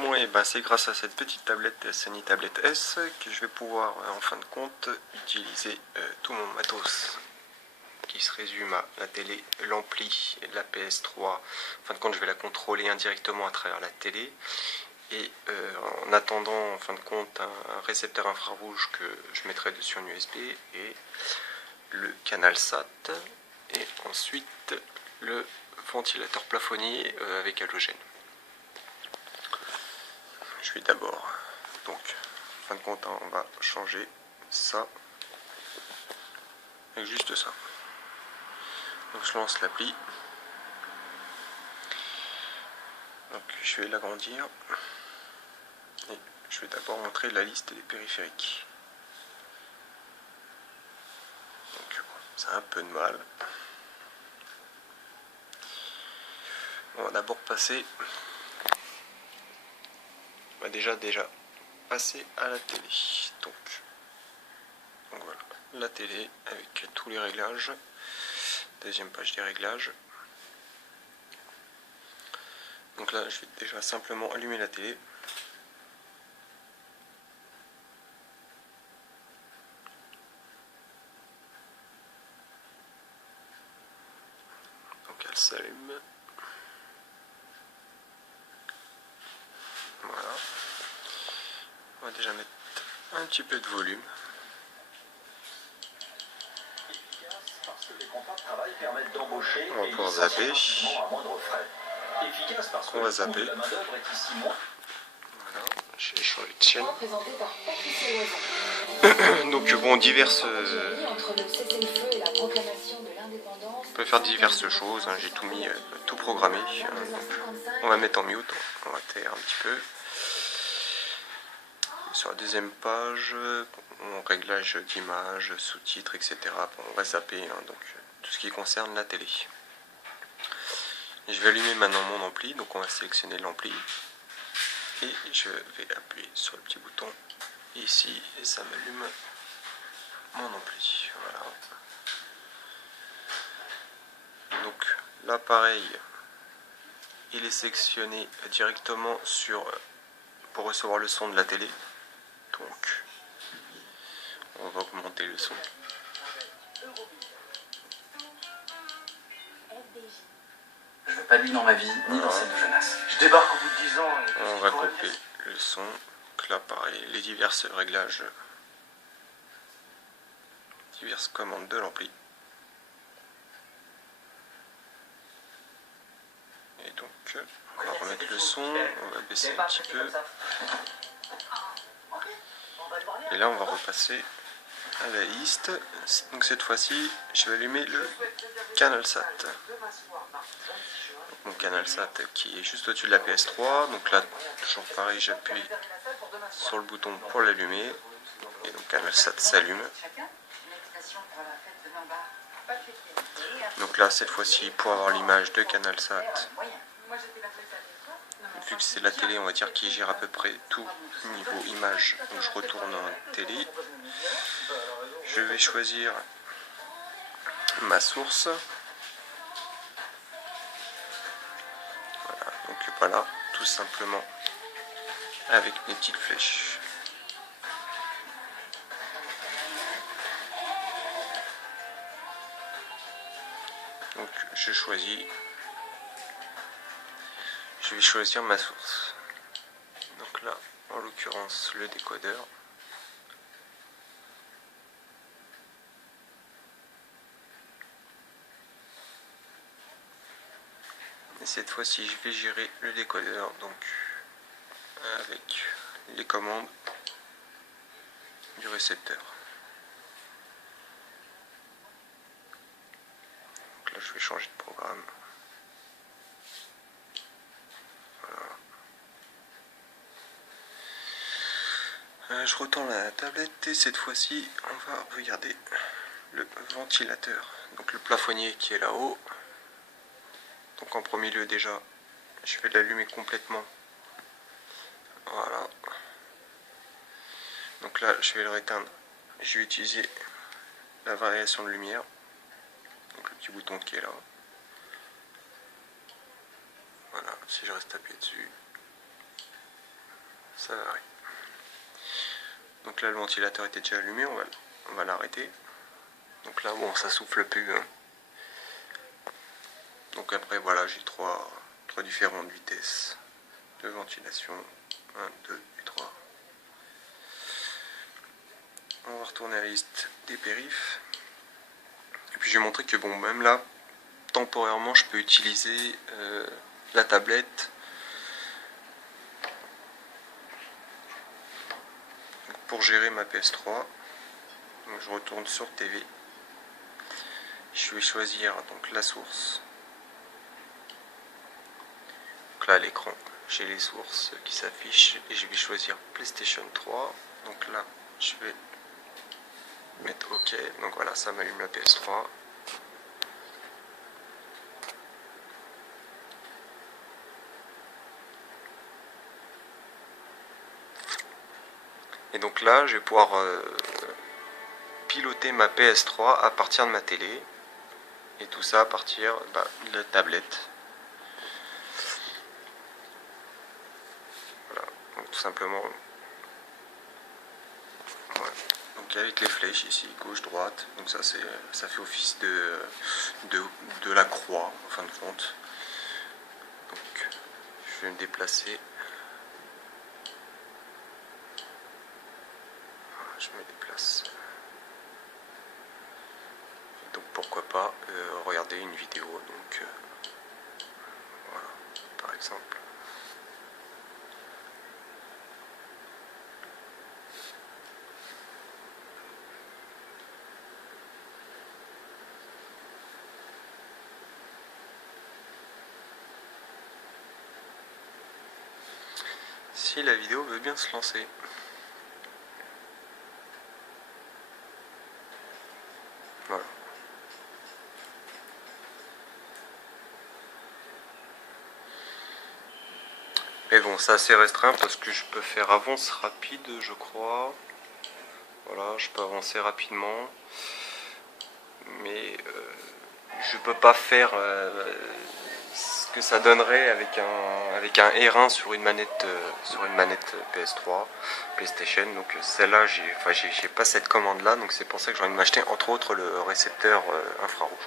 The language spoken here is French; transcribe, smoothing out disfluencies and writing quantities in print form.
Bon, et bah c'est grâce à cette petite tablette Sony Tablet S que je vais pouvoir en fin de compte utiliser tout mon matos qui se résume à la télé, l'ampli, la PS3. En fin de compte, je vais la contrôler indirectement à travers la télé. Et en attendant, en fin de compte, un récepteur infrarouge que je mettrai dessus en USB et le canal SAT. Et ensuite le ventilateur plafonnier avec halogène. Je vais d'abord, donc, en fin de compte, on va changer ça avec juste ça. Donc je lance l'appli. Donc je vais l'agrandir. Et je vais d'abord montrer la liste des périphériques. Donc c'est un peu de mal. On va d'abord passer. On va déjà passer à la télé. Donc voilà, la télé avec tous les réglages. Deuxième page des réglages. Donc là, je vais déjà simplement allumer la télé. Donc elle s'allume. Voilà. On va déjà mettre un petit peu de volume. On va pouvoir zapper. On va zapper. Voilà, j'ai changé de chaîne. Donc bon, diverses... on peut faire diverses choses, hein. J'ai tout mis, tout programmé. On va mettre en mute, on va taire un petit peu. Sur la deuxième page, réglage d'image, sous-titres, etc. Bon, on va zapper, hein, donc tout ce qui concerne la télé. Et je vais allumer maintenant mon ampli, donc on va sélectionner l'ampli. Et je vais appuyer sur le petit bouton ici et ça m'allume mon ampli. Voilà. Donc là pareil, il est sélectionné directement pour recevoir le son de la télé. Donc on va augmenter le son. Je veux pas de lui dans ma vie, ni dans celle de Jonas. Je débarque au bout de 10 ans. On va couper le son. Donc là pareil, les divers réglages, diverses commandes de l'ampli. Et donc on va remettre le son, on va baisser un petit peu. Et là on va repasser à la liste. Donc cette fois-ci, je vais allumer le canal SAT. Mon canal SAT qui est juste au-dessus de la PS3. Donc là, toujours pareil, j'appuie sur le bouton pour l'allumer. Et donc canal SAT s'allume. Donc là, cette fois-ci, pour avoir l'image de canal SAT, vu que c'est la télé, on va dire, qui gère à peu près tout niveau image. Donc je retourne en télé. Je vais choisir ma source. Voilà, donc voilà, tout simplement avec mes petites flèches. Donc je vais choisir ma source. Donc là, en l'occurrence, le décodeur. Et cette fois-ci, je vais gérer le décodeur donc avec les commandes du récepteur. Donc là, je vais changer de programme. Voilà. Je retourne la tablette et cette fois-ci, on va regarder le ventilateur. Donc le plafonnier qui est là-haut. Donc en premier lieu déjà, je vais l'allumer complètement. Voilà. Donc là, je vais le réteindre. Je vais utiliser la variation de lumière. Donc le petit bouton qui est là. Voilà, si je reste appuyé dessus. ça varie. Donc là le ventilateur était déjà allumé, on va l'arrêter. Donc là bon, ça souffle plus, hein. Donc après voilà, j'ai trois différentes vitesses de ventilation, 1, 2 et 3. On va retourner à la liste des périphes. Et puis j'ai montré que bon, même là, temporairement, je peux utiliser la tablette pour gérer ma PS3. Donc je retourne sur TV. Je vais choisir donc la source. Donc là à l'écran, j'ai les sources qui s'affichent et je vais choisir PlayStation 3. Donc là, je vais mettre OK. Donc voilà, ça m'allume la PS3. Et donc là, je vais pouvoir piloter ma PS3 à partir de ma télé. Et tout ça à partir de la tablette. Voilà, donc tout simplement. Voilà. Donc avec les flèches ici, gauche, droite. Donc ça fait office de la croix en fin de compte. Donc je vais me déplacer. Je me déplace. Donc pourquoi pas regarder une vidéo, donc voilà, par exemple. Si la vidéo veut bien se lancer. Voilà. Mais bon, c'est assez restreint parce que je peux faire avance rapide, je crois. Voilà, je peux avancer rapidement. Mais je peux pas faire ce que ça donnerait avec un R1 sur une manette PS3, PlayStation. Donc celle-là, j'ai pas cette commande là, donc c'est pour ça que j'ai envie de m'acheter entre autres le récepteur infrarouge.